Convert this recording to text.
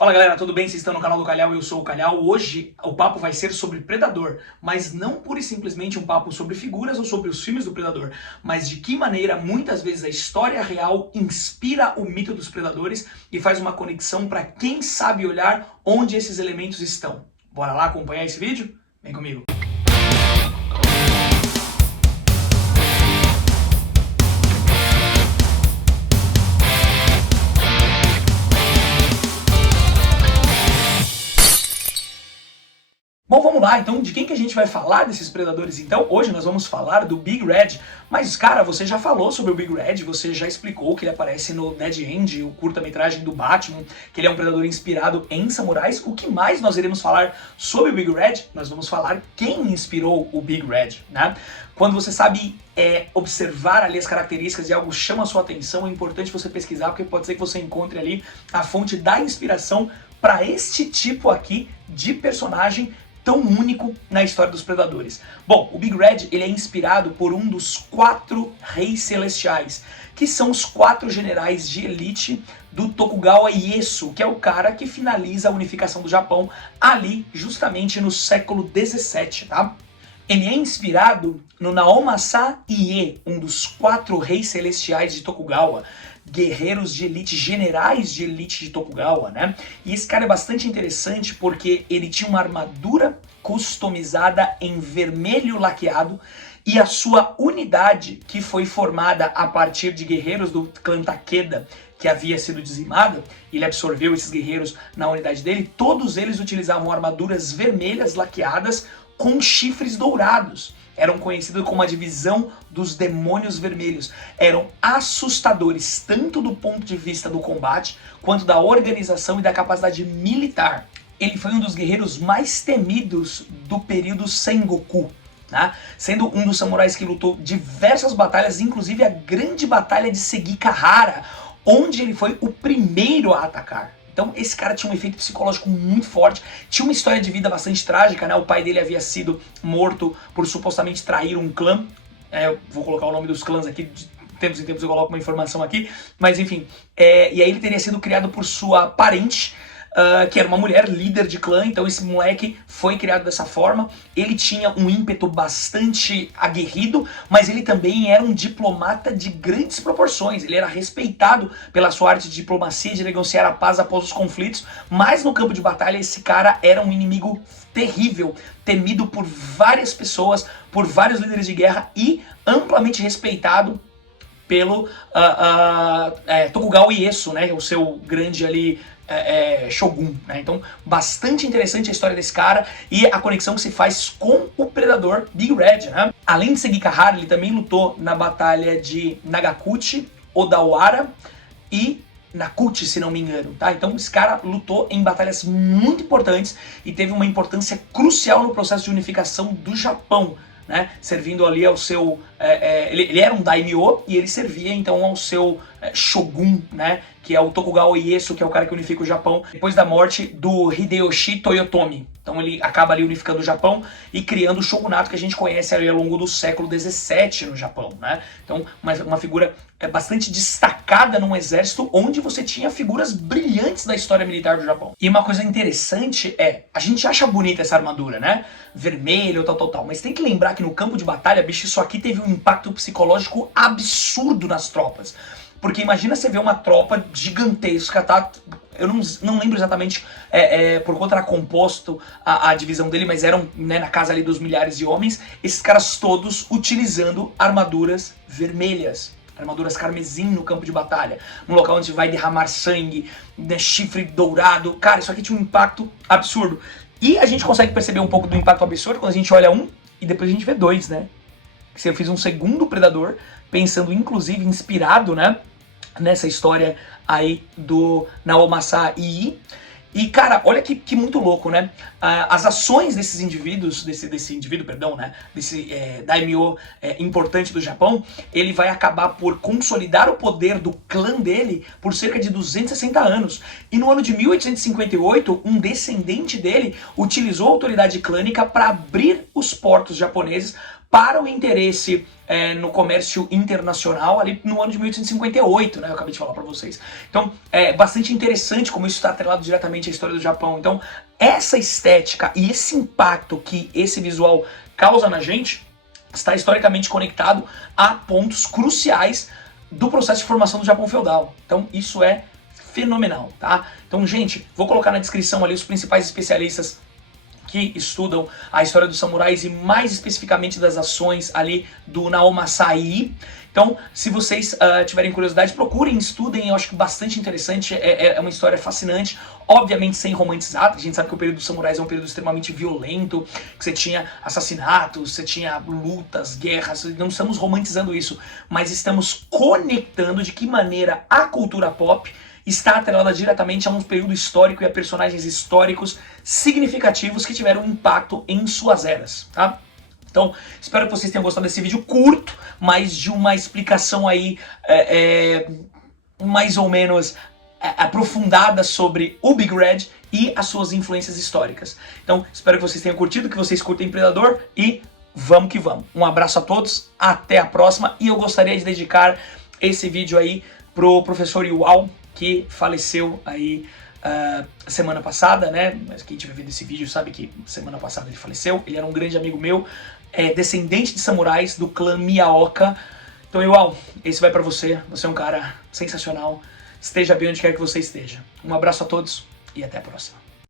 Fala galera, tudo bem? Vocês estão no canal do Calhau, eu sou o Calhau. Hoje o papo vai ser sobre Predador, mas não pura e simplesmente um papo sobre figuras ou sobre os filmes do Predador, mas de que maneira muitas vezes a história real inspira o mito dos predadores e faz uma conexão para quem sabe olhar onde esses elementos estão. Bora lá acompanhar esse vídeo? Vem comigo! Bom, vamos lá, então, de quem que a gente vai falar desses predadores então? Hoje nós vamos falar do Big Red, mas cara, você já falou sobre o Big Red, você já explicou que ele aparece no Dead End, o curta-metragem do Batman, que ele é um predador inspirado em samurais. O que mais nós iremos falar sobre o Big Red? Nós vamos falar quem inspirou o Big Red, né? Quando você sabe observar ali as características e algo chama a sua atenção, é importante você pesquisar, porque pode ser que você encontre ali a fonte da inspiração para este tipo aqui de personagem tão único na história dos predadores. Bom, o Big Red ele é inspirado por um dos 4 reis celestiais, que são os 4 generais de elite do Tokugawa Ieyasu, que é o cara que finaliza a unificação do Japão ali justamente no século 17, tá? Ele é inspirado no Naomasa Ie, um dos 4 reis celestiais de Tokugawa, guerreiros de elite, generais de elite de Tokugawa, né? E esse cara é bastante interessante porque ele tinha uma armadura customizada em vermelho laqueado e a sua unidade, que foi formada a partir de guerreiros do clã Takeda, que havia sido dizimada, ele absorveu esses guerreiros na unidade dele, todos eles utilizavam armaduras vermelhas laqueadas com chifres dourados. Eram conhecidos como a divisão dos demônios vermelhos. Eram assustadores, tanto do ponto de vista do combate, quanto da organização e da capacidade militar. Ele foi um dos guerreiros mais temidos do período Sengoku, né? Sendo um dos samurais que lutou diversas batalhas, inclusive a grande batalha de Sekigahara, onde ele foi o primeiro a atacar. Então esse cara tinha um efeito psicológico muito forte, tinha uma história de vida bastante trágica, né? O pai dele havia sido morto por supostamente trair um clã. Eu vou colocar o nome dos clãs aqui, de tempos em tempos eu coloco uma informação aqui, mas enfim. E aí ele teria sido criado por sua parente, que era uma mulher líder de clã, então esse moleque foi criado dessa forma. Ele tinha um ímpeto bastante aguerrido, mas ele também era um diplomata de grandes proporções. Ele era respeitado pela sua arte de diplomacia, de negociar a paz após os conflitos, mas no campo de batalha esse cara era um inimigo terrível, temido por várias pessoas, por vários líderes de guerra e amplamente respeitado pelo Tokugawa Ieyasu, né, o seu grande ali Shogun, né? Então, bastante interessante a história desse cara e a conexão que se faz com o predador Big Red, né? Além de Sekigahara, ele também lutou na batalha de Nagakuchi, Odawara e Nakuchi, se não me engano, tá? Então esse cara lutou em batalhas muito importantes e teve uma importância crucial no processo de unificação do Japão, né? Servindo ali ao seu... ele era um daimyo e ele servia então ao seu shogun, né? Que é o Tokugawa Ieyasu, que é o cara que unifica o Japão, depois da morte do Hideyoshi Toyotomi. Então ele acaba ali unificando o Japão e criando o shogunato que a gente conhece ali ao longo do século 17 no Japão, né? Então uma figura bastante destacada num exército onde você tinha figuras brilhantes da história militar do Japão. E uma coisa interessante a gente acha bonita essa armadura, né? Vermelho, tal, mas tem que lembrar que no campo de batalha, bicho, isso aqui teve um impacto psicológico absurdo nas tropas. Porque imagina você ver uma tropa gigantesca, tá? Eu não lembro exatamente por quanto era composto a divisão dele, mas eram, né, na casa ali dos milhares de homens, esses caras todos utilizando armaduras vermelhas, armaduras carmesim no campo de batalha, num local onde vai derramar sangue, né, chifre dourado. Cara, isso aqui tinha um impacto absurdo. E a gente consegue perceber um pouco do impacto absurdo quando a gente olha um e depois a gente vê dois, né? Que eu fiz um segundo predador, pensando inclusive inspirado, né, nessa história aí do Naomasa Ie. E cara, olha que muito louco, né? As ações desses indivíduos, desse indivíduo, perdão, né? Desse daimyo importante do Japão, ele vai acabar por consolidar o poder do clã dele por cerca de 260 anos. E no ano de 1858, um descendente dele utilizou a autoridade clânica para abrir os portos japoneses para o interesse no comércio internacional ali no ano de 1858, né? Eu acabei de falar para vocês. Então, é bastante interessante como isso está atrelado diretamente à história do Japão. Então, essa estética e esse impacto que esse visual causa na gente está historicamente conectado a pontos cruciais do processo de formação do Japão feudal. Então, isso é fenomenal, tá? Então, gente, vou colocar na descrição ali os principais especialistas que estudam a história dos samurais e mais especificamente das ações ali do Naoma Sai. Então, se vocês tiverem curiosidade, procurem, estudem, eu acho que bastante interessante, é uma história fascinante, obviamente sem romantizar, a gente sabe que o período dos samurais é um período extremamente violento, que você tinha assassinatos, você tinha lutas, guerras, não estamos romantizando isso, mas estamos conectando de que maneira a cultura pop está atrelada diretamente a um período histórico e a personagens históricos significativos que tiveram impacto em suas eras, tá? Então, espero que vocês tenham gostado desse vídeo curto, mas de uma explicação aí mais ou menos aprofundada sobre o Big Red e as suas influências históricas. Então, espero que vocês tenham curtido, que vocês curtem Predador e vamos que vamos. Um abraço a todos, até a próxima, e eu gostaria de dedicar esse vídeo aí pro professor Yuval, que faleceu aí semana passada, né? Mas quem tiver vendo esse vídeo sabe que semana passada ele faleceu. Ele era um grande amigo meu, descendente de samurais do clã Miyaoka. Então, Yuval, esse vai pra você. Você é um cara sensacional. Esteja bem onde quer que você esteja. Um abraço a todos e até a próxima.